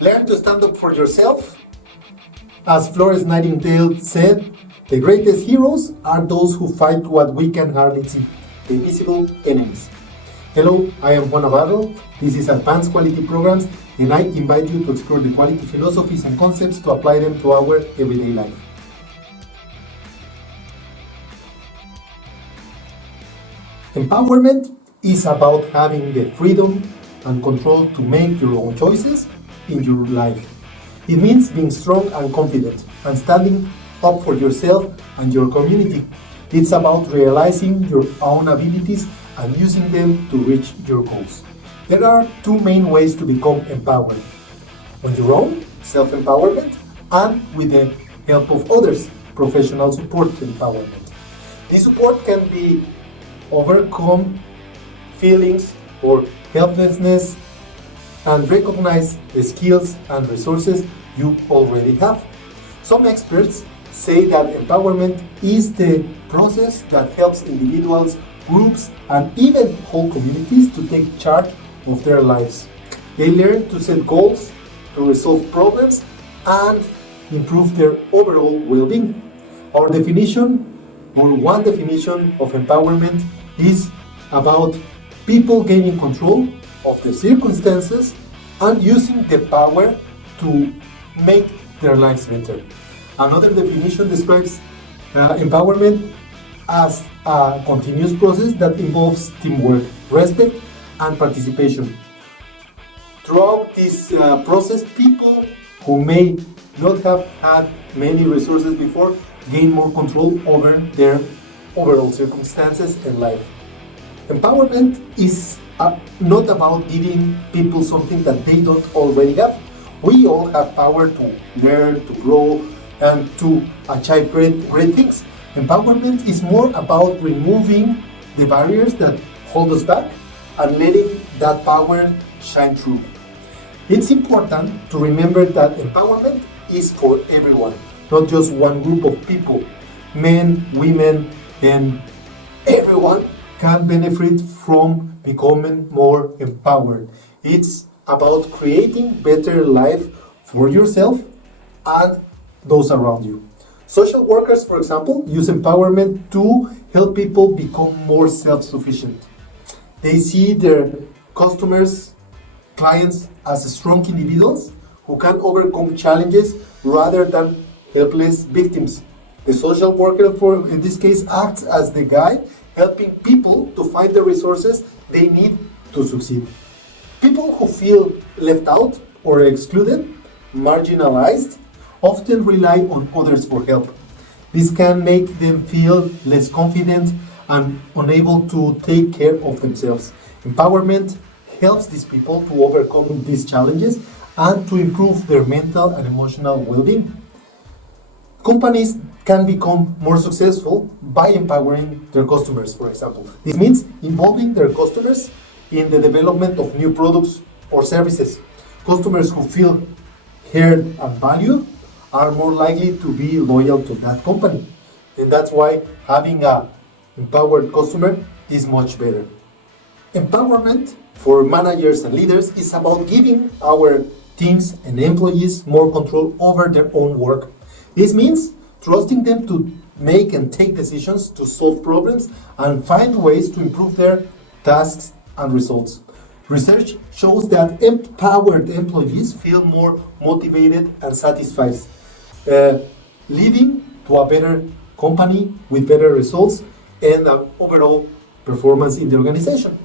Learn to stand up for yourself. As Florence Nightingale said, the greatest heroes are those who fight what we can hardly see, the invisible enemies. Hello, I am Juan Navarro. This is Advanced Quality Programs, and I invite you to explore the quality philosophies and concepts to apply them to our everyday life. Empowerment is about having the freedom and control to make your own choices in your life. It means being strong and confident and standing up for yourself and your community. It's about realizing your own abilities and using them to reach your goals. There are two main ways to become empowered: on your own, self-empowerment, and with the help of others, professional support empowerment. This support can be overcome feelings or helplessness and recognize the skills and resources you already have. Some experts say that empowerment is the process that helps individuals, groups, and even whole communities to take charge of their lives. They learn to set goals, to resolve problems, and improve their overall well-being. Our definition, or one definition of empowerment, is about people gaining control of the circumstances and using the power to make their lives better. Another definition describes empowerment as a continuous process that involves teamwork, respect, and participation. Throughout this process, people who may not have had many resources before gain more control over their overall circumstances and life. Empowerment is not about giving people something that they don't already have. We all have power to learn, to grow, and to achieve great things. Empowerment is more about removing the barriers that hold us back and letting that power shine through. It's important to remember that empowerment is for everyone, not just one group of people. Men, women, and everyone can benefit from becoming more empowered. It's about creating better life for yourself and those around you. Social workers, for example, use empowerment to help people become more self-sufficient. They see their customers, clients as strong individuals who can overcome challenges rather than helpless victims. The social worker, in this case, acts as the guide, helping people to find the resources they need to succeed. People who feel left out or excluded, marginalized, often rely on others for help. This can make them feel less confident and unable to take care of themselves. Empowerment helps these people to overcome these challenges and to improve their mental and emotional well-being. Companies can become more successful by empowering their customers, for example. This means involving their customers in the development of new products or services. Customers who feel heard and valued are more likely to be loyal to that company. And that's why having an empowered customer is much better. Empowerment for managers and leaders is about giving our teams and employees more control over their own work. This means trusting them to make and take decisions, to solve problems, and find ways to improve their tasks and results. Research shows that empowered employees feel more motivated and satisfied, leading to a better company with better results and overall performance in the organization.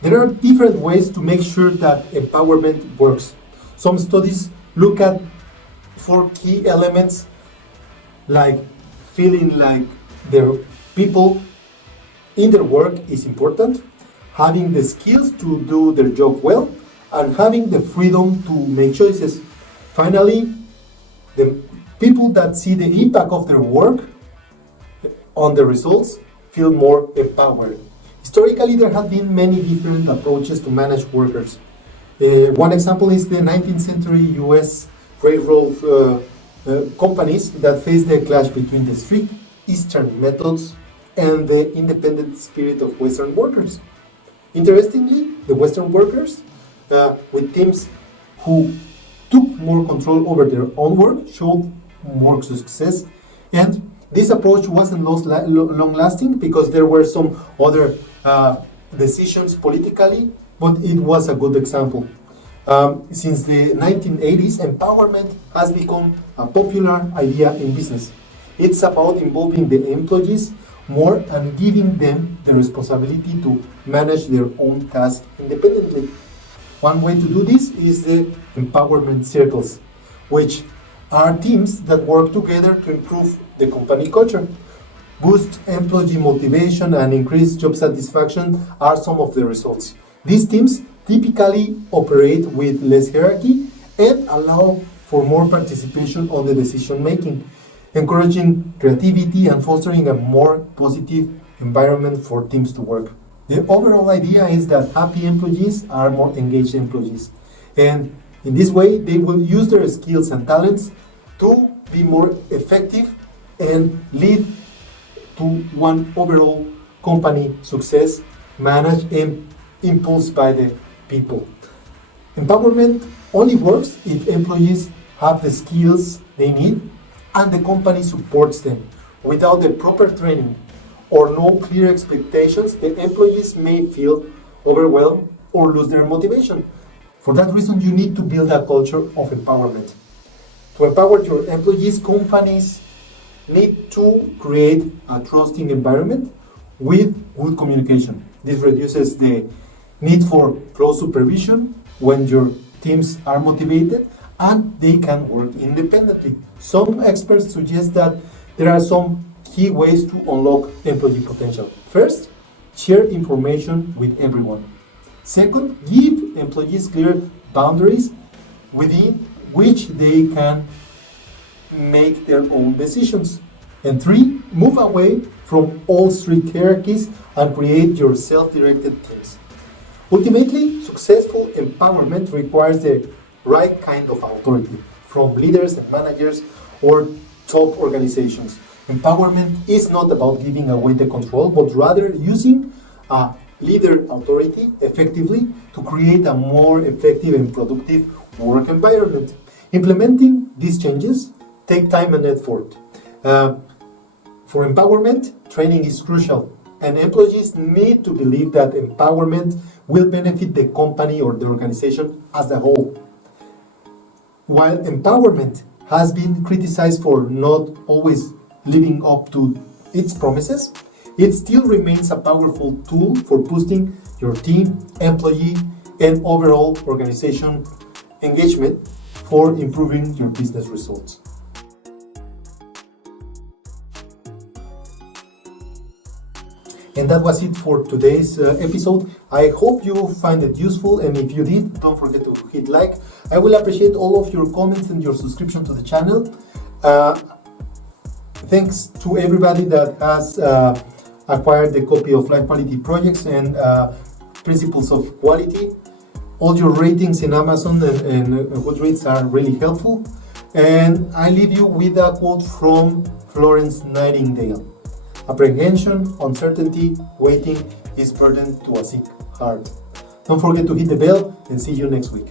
There are different ways to make sure that empowerment works. Some studies look at 4 key elements, like feeling like their people in their work is important, having the skills to do their job well, and having the freedom to make choices. Finally, the people that see the impact of their work on the results feel more empowered. Historically, there have been many different approaches to manage workers. One example is the 19th century US railroad companies that faced the clash between the strict Eastern methods and the independent spirit of Western workers. Interestingly, the Western workers, with teams who took more control over their own work, showed more success. And this approach wasn't long-lasting because there were some other decisions politically, but it was a good example. Since the 1980s, empowerment has become a popular idea in business. It's about involving the employees more and giving them the responsibility to manage their own tasks independently. One way to do this is the empowerment circles, which are teams that work together to improve the company culture. Boost employee motivation and increase job satisfaction are some of the results. These teams typically operate with less hierarchy and allow for more participation on the decision making, encouraging creativity and fostering a more positive environment for teams to work. The overall idea is that happy employees are more engaged employees. And in this way, they will use their skills and talents to be more effective and lead to one overall company success managed and impulsed by the people. Empowerment only works if employees have the skills they need and the company supports them. Without the proper training or no clear expectations, the employees may feel overwhelmed or lose their motivation. For that reason, you need to build a culture of empowerment. To empower your employees, companies need to create a trusting environment with good communication. This reduces the need for close supervision when your teams are motivated and they can work independently. Some experts suggest that there are some key ways to unlock employee potential. First, share information with everyone. Second, give employees clear boundaries within which they can make their own decisions. And three, move away from all strict hierarchies and create your self-directed teams. Ultimately, successful empowerment requires the right kind of authority from leaders and managers or top organizations. Empowerment is not about giving away the control, but rather using a leader authority effectively to create a more effective and productive work environment. Implementing these changes take time and effort. For empowerment, training is crucial, and employees need to believe that empowerment will benefit the company or the organization as a whole. While empowerment has been criticized for not always living up to its promises, it still remains a powerful tool for boosting your team, employee, and overall organization engagement for improving your business results. And that was it for today's episode. I hope you find it useful, and if you did, don't forget to hit like. I will appreciate all of your comments and your subscription to the channel. Thanks to everybody that has acquired the copy of Life Quality Projects and Principles of Quality. All your ratings in Amazon and Goodreads are really helpful. And I leave you with a quote from Florence Nightingale. Apprehension, uncertainty, waiting is burden to a sick heart. Don't forget to hit the bell and see you next week.